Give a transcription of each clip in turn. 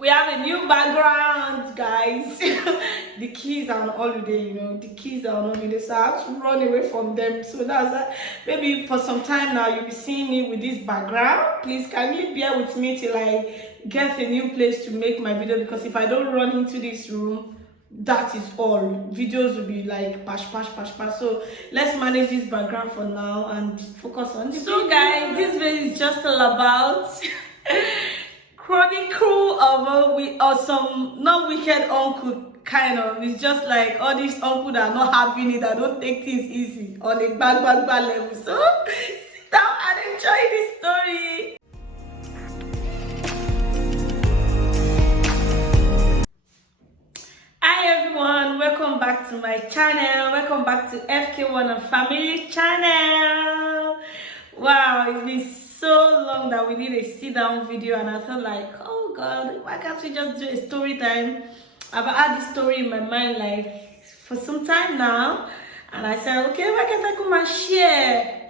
We have a new background, guys. The kids are on holiday, the kids are on holiday, so I have to run away from them. So that's that. Maybe for some time now you'll be seeing me with this background. Please kindly bear with me till I get a new place to make my video, because if I don't run into this room, that is all. Videos will be like pash. So let's manage this background for now and focus on this. So guys, this video is just all about chronicle of some not wicked uncle, kind of. It's just like all these uncle that are not having it, that don't take things easy on a bad level. So sit down and enjoy this story. Hi everyone, welcome back to my channel. Welcome back to FK1 and Family channel. Wow, it's been so long that we did a sit down video, and I felt like, oh god, why can't we just do a story time? I've had this story in my mind like for some time now, and I said, okay, why can't I come and share,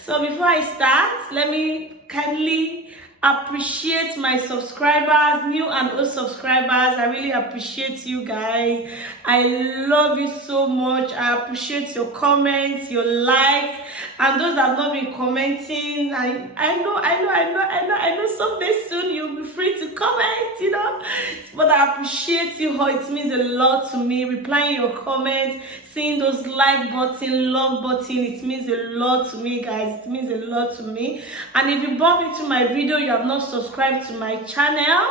So before I start, let me kindly appreciate my subscribers, new and old subscribers. I really appreciate you guys. I love you so much. I appreciate your comments, your likes, and those that have not been commenting. I know someday soon you'll be free to comment, but I appreciate you all. It means a lot to me. Replying your comments, seeing those like button, love button, it means a lot to me, guys. It means a lot to me. And if you bump into my video, you have not subscribed to my channel,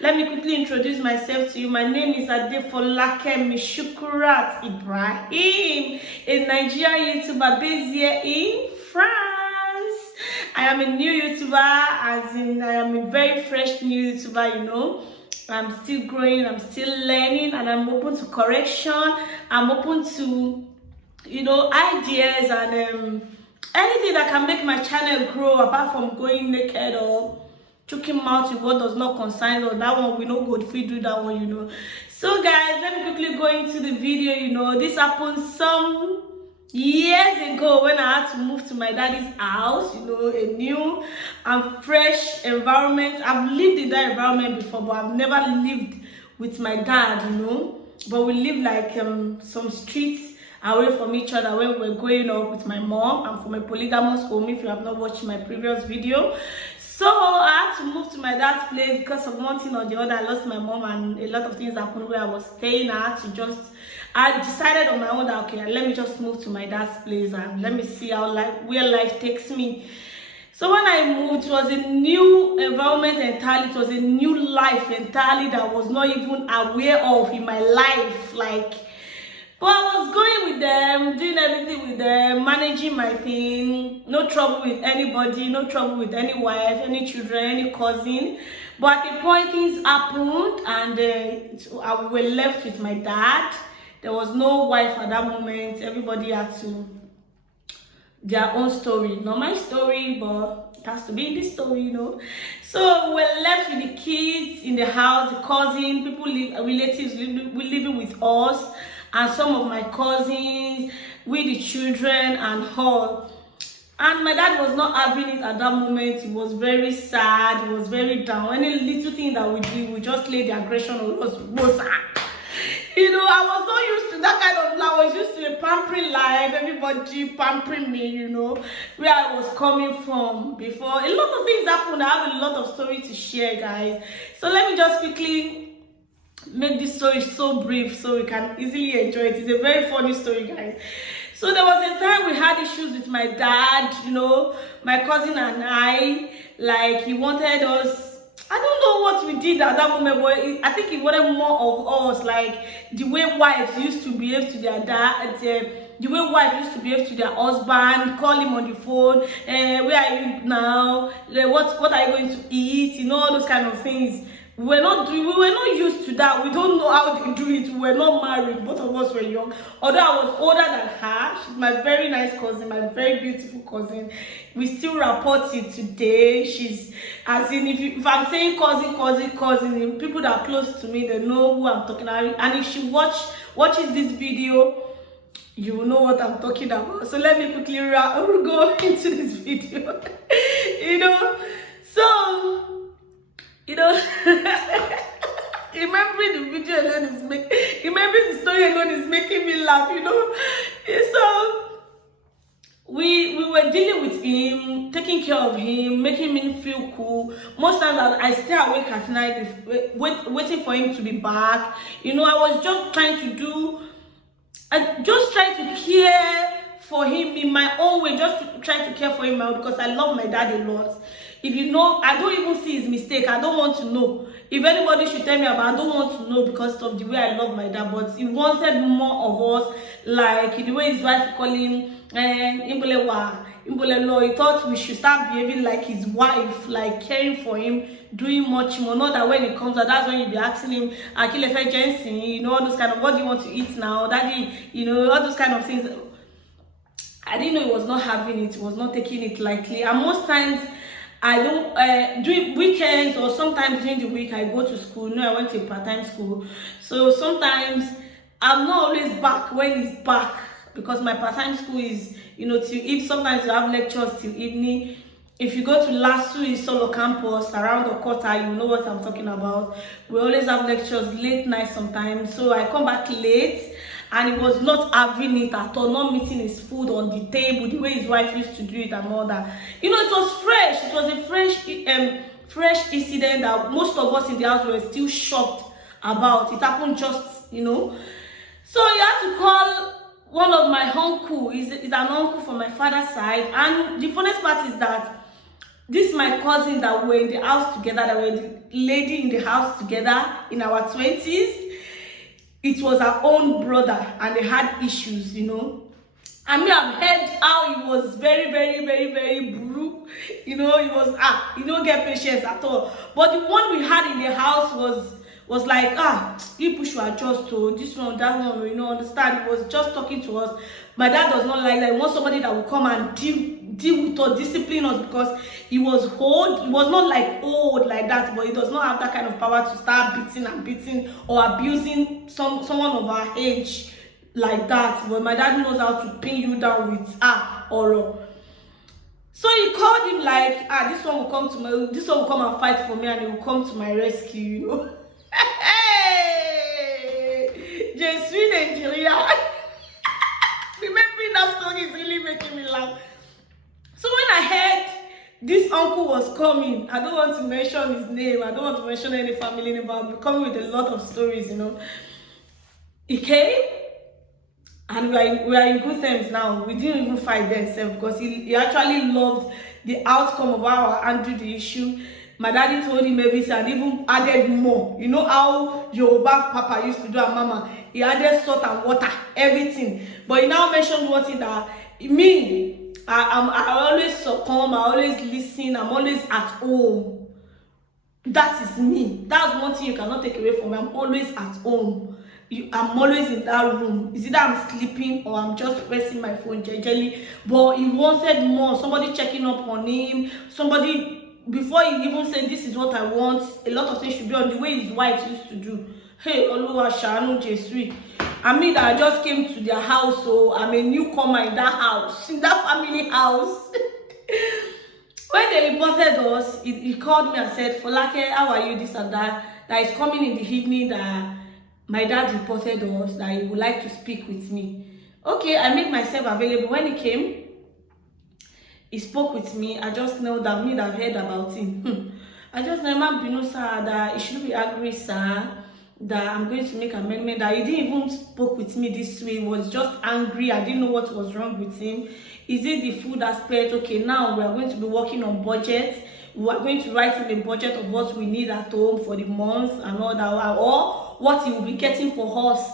let me quickly introduce myself to you. My name is Adefolake Mishukurat Ibrahim, a Nigerian YouTuber based here in France. I am a new YouTuber, as in I am a very fresh new YouTuber, I'm still growing, I'm still learning, and I'm open to correction. I'm open to, ideas and anything that can make my channel grow, apart from going naked or choking mouth with what does not concern us. That one we no good if we do that one, So guys, let me quickly go into the video. This happened some years ago when I had to move to my daddy's house, a new and fresh environment. I've lived in that environment before, but I've never lived with my dad, But we lived like some streets away from each other when we were growing up with my mom. I'm from a polygamous home, if you have not watched my previous video. So I had to move to my dad's place because of one thing or the other. I lost my mom and a lot of things happened where I was staying. I decided on my own that, okay, let me just move to my dad's place and let me see where life takes me. So when I moved, it was a new environment entirely. It was a new life entirely that I was not even aware of in my life. But I was going with them, doing everything with them, managing my thing. No trouble with anybody, no trouble with any wife, any children, any cousin. But at the point things happened, and we were left with my dad. There was no wife at that moment. Everybody had their own story. Not my story, but it has to be in this story, So we're left with the kids in the house, the cousin, relatives living with us, and some of my cousins, with the children and all. And my dad was not having it at that moment. He was very sad, he was very down. Any little thing that we do, we just lay the aggression on us. I was not used to that kind of life. I was used to a pampering life, everybody pampering me, where I was coming from before. A lot of things happened. I have a lot of stories to share, guys. So let me just quickly make this story so brief so we can easily enjoy it. It's a very funny story, guys. So there was a time we had issues with my dad, my cousin and I. He wanted us, I don't know what we did at that moment, but I think he wanted more of us, the way wives used to behave to their dad, the way wives used to behave to their husband, call him on the phone, where are you now, what are you going to eat, all those kind of things. We were not used to that. We don't know how they do it. We were not married. Both of us were young. Although I was older than her, she's my very nice cousin, my very beautiful cousin. We still rapport it today. She's, as in, if I'm saying cousin, people that are close to me, they know who I'm talking about. And if she watches this video, you will know what I'm talking about. So let me quickly go into this video. So alone is making, maybe the story alone is making me laugh, you know. So we were dealing with him, taking care of him, making him feel cool. Most times I stay awake at night, waiting for him to be back. You know, I was just trying to care for him in my own way, just to try to care for him out, because I love my dad a lot. If you know, I don't even see his mistake. I don't want to know. If anybody should tell me about, I don't want to know, because of the way I love my dad. But he wanted more of us, like the way his wife call him, Imbolewa, Imbolelo. He thought we should start behaving like his wife, like caring for him, doing much more. Not that when he comes out, that's when you be asking him, Akilefe Jensen, you know, all those kind of, what do you want to eat now, daddy, you know, all those kind of things. I didn't know he was not having it, he was not taking it lightly. And most times, I don't, during weekends or sometimes during the week, I go to school. No, I went to a part-time school. So sometimes I'm not always back when he's back, because my part-time school is, you know, till if sometimes you have lectures till evening. If you go to LASU in Solo campus around Okota, you know what I'm talking about. We always have lectures late night sometimes. So I come back late, and he was not having it at all, not meeting his food on the table the way his wife used to do it and all that. You know, it was fresh. It was a fresh incident that most of us in the house were still shocked about. It happened just, you know. So you had to call one of my uncle. He's an uncle from my father's side. And the funniest part is that this my cousin that were in the house together, that were the lady in the house together in our 20s. It was her own brother, and they had issues, you know. I mean, I've heard how he was very, very, very, very brutal. You know, he was, you don't get patience at all. But the one we had in the house was like, you push to adjust to this one, that one, you know, understand? He was just talking to us. My dad does not like that. He wants somebody that will come and deal with us, discipline us, because he was old. He was not like old like that, but he does not have that kind of power to start beating or abusing someone of our age like that. But my dad knows how to pin you down with or so he called him like, this one will come and fight for me, and he will come to my rescue, you know. Hey, Je suis Nigeria. Remembering that story is really making me laugh. So when I heard this uncle was coming, I don't want to mention his name, I don't want to mention any family name, but I'll be coming with a lot of stories, you know. He came, and we are in good terms now. We didn't even fight then, because he actually loved the outcome of how I handled the issue. My daddy told him everything and even added more. You know how Yoruba Papa used to do and Mama? He added salt and water, everything. But he now mentioned one thing that me, I always succumb, I always listen, I'm always at home. That is me. That's one thing you cannot take away from me. I'm always at home. I'm always in that room. Is it that I'm sleeping or I'm just pressing my phone gently? But he wanted more. Somebody checking up on him. Somebody, before he even said, this is what I want, a lot of things should be on the way his wife used to do. Hey, Oluwa Shanu Jesui. I mean that I just came to their house, so I'm a newcomer in that house, in that family house. When they reported us, he called me and said, Folake, how are you, this and that? That is coming in the evening, that my dad reported us, that he would like to speak with me. Okay, I made myself available. When he came, he spoke with me. I just know that me that I've heard about him. I just remember, you know, sir, that he shouldn't be angry, sir, that I'm going to make amendment, that he didn't even spoke with me this way. He was just angry. I didn't know what was wrong with him. Is it the food aspect? Okay, now we are going to be working on budget. We are going to write in the budget of what we need at home for the month and all that, or what he will be getting for us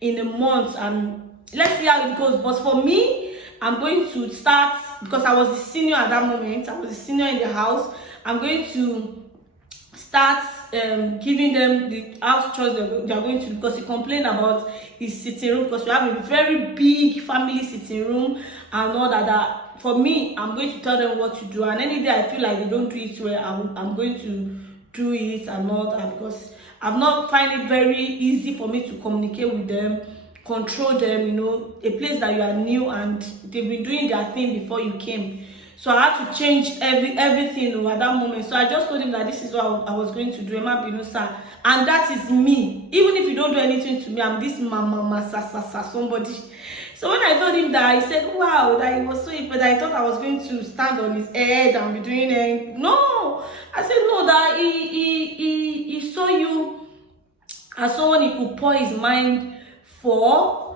in a month, and let's see how it goes. But for me, I'm going to start, because I was the senior at that moment, I was the senior in the house. I'm going to start giving them the house chores they are going to, because he complained about his sitting room, because we have a very big family sitting room and all that. For me, I'm going to tell them what to do, and any day I feel like they don't do it well, I'm going to do it and all that, because I've not find it very easy for me to communicate with them, control them, you know, a place that you are new and they've been doing their thing before you came. So I had to change everything at that moment. So I just told him that this is what I was going to do. Emma Binu, sir. And that is me. Even if you don't do anything to me, I'm this mama somebody. So when I told him that, he said, wow, that he was so impressed. I thought I was going to stand on his head and be doing it. No. I said, no, that he saw you as someone he could pour his mind for.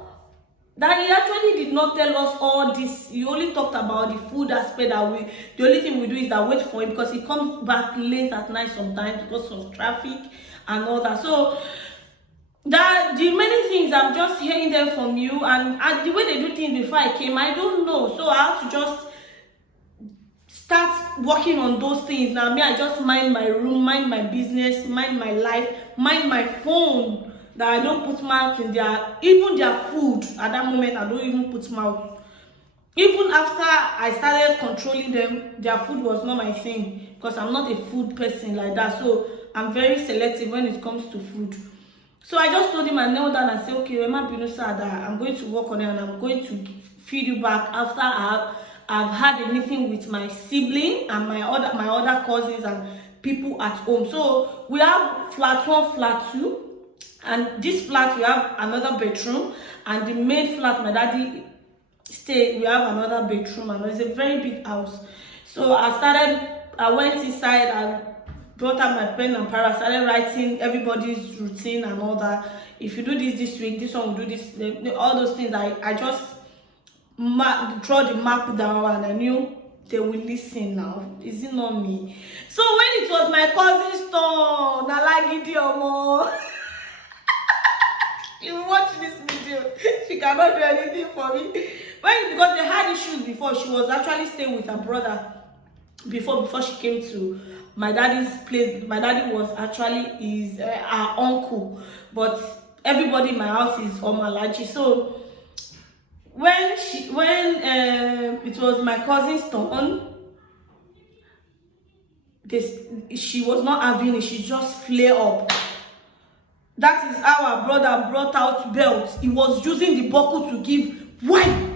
That he actually did not tell us all this. He only talked about the food aspect that the only thing we do is that wait for him, because he comes back late at night sometimes because of traffic and all that. So that the many things I'm just hearing them from you, and the way they do things before I came, I don't know. So I have to just start working on those things. Now me, I just mind my room, mind my business, mind my life, mind my phone. That I don't put mouth in even their food. At that moment, I don't even put mouth. Even after I started controlling them, their food was not my thing, because I'm not a food person like that. So I'm very selective when it comes to food. So I just told him, I knelt down and said, okay, Emma Binu, sir, that I'm going to work on it and I'm going to feed you back after I've had a meeting with my sibling and my other cousins and people at home. So we have flat 1, flat 2. And this flat, we have another bedroom, and the main flat my daddy stayed, we have another bedroom, and it's a very big house. So I went inside and brought out my pen and paper, started writing everybody's routine and all that. If you do this week, this one will do this, all those things. I just draw the map down, and I knew they will listen now. Is it not me? So when it was my cousin's turn, Nalagidi Omo. You watch this video, she cannot do anything for me. Because they had issues before. She was actually staying with her brother before she came to my daddy's place. My daddy was actually her uncle, but everybody in my house is Omalaji. So when it was my cousin's turn, she was not having it. She just flare up. That is how our brother brought out belt. He was using the buckle to give. Why?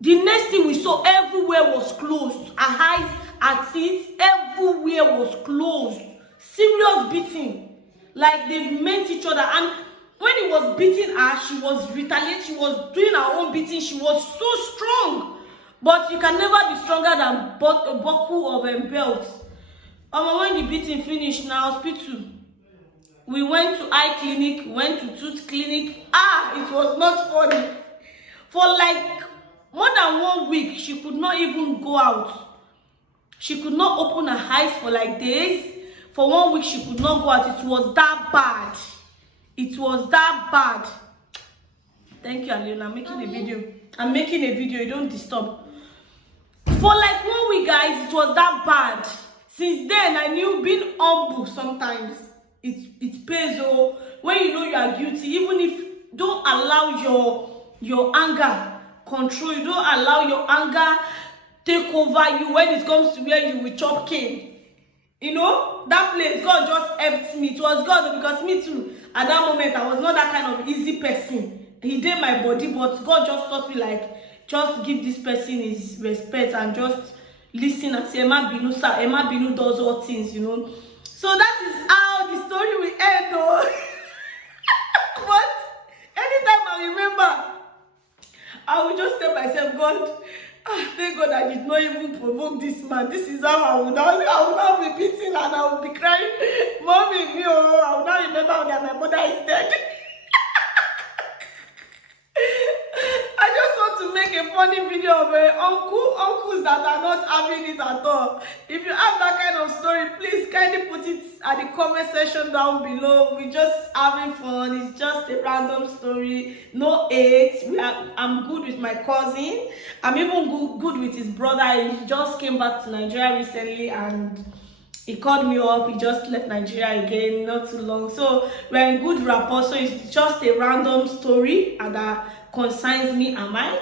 The next thing we saw, everywhere was closed. Her eyes, her teeth, everywhere was closed. Serious beating. Like they meant each other. And when he was beating her, she was retaliating. She was doing her own beating. She was so strong. But you can never be stronger than a buckle of a belt. When the beating finished in our hospital, we went to eye clinic, went to tooth clinic. It was not funny. For like more than 1 week, she could not even go out. She could not open her eyes for like days. For 1 week, she could not go out. It was that bad. It was that bad. Thank you, Alina. I'm making a video. I'm making a video. You don't disturb. For like 1 week, guys, it was that bad. Since then, I knew being humble sometimes it pays. When you know you are guilty, even if don't allow your anger control you, don't allow your anger take over you when it comes to where you will chop cane. You know, that place, God just helped me. It was God, because me too, at that moment, I was not that kind of easy person. He did my body, but God just taught me, like, just give this person his respect and just listen and say, Emma Binu, sir, Emma Binu does all things, you know. So that is how the story will end, though. But anytime I remember, I will just tell myself, God, thank God I did not even provoke this man. This is how I will now be beating and I will be crying. Mommy, I will not remember that my mother is dead. I just want to make a funny video of uncles that are not having it at all. If you have that kind of story, please kindly put it at the comment section down below. We're just having fun. It's just a random story. No hate. I'm good with my cousin. I'm even good with his brother. He just came back to Nigeria recently and he called me up. He just left Nigeria again not too long. So we're in good rapport. So it's just a random story and that concerns me and my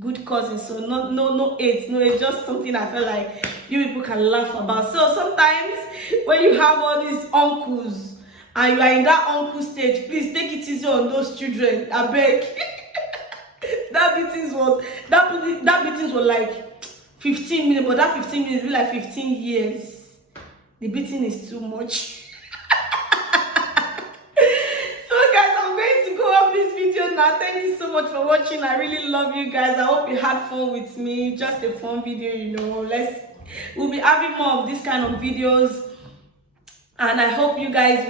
good cousin. So no hate. No, it's just something I feel like you people can laugh about. So sometimes when you have all these uncles and you are in that uncle stage, please take it easy on those children. I beg. that beatings was like 15 minutes, but that 15 minutes be like 15 years. The beating is too much. So guys, I'm going to go off this video now. Thank you so much for watching. I really love you guys. I hope you had fun with me. Just a fun video, you know. We'll be having more of this kind of videos, and I hope you guys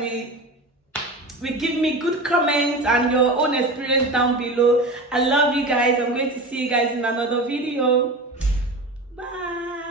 will give me good comments and your own experience down below. I love you guys. I'm going to see you guys in another video. Bye.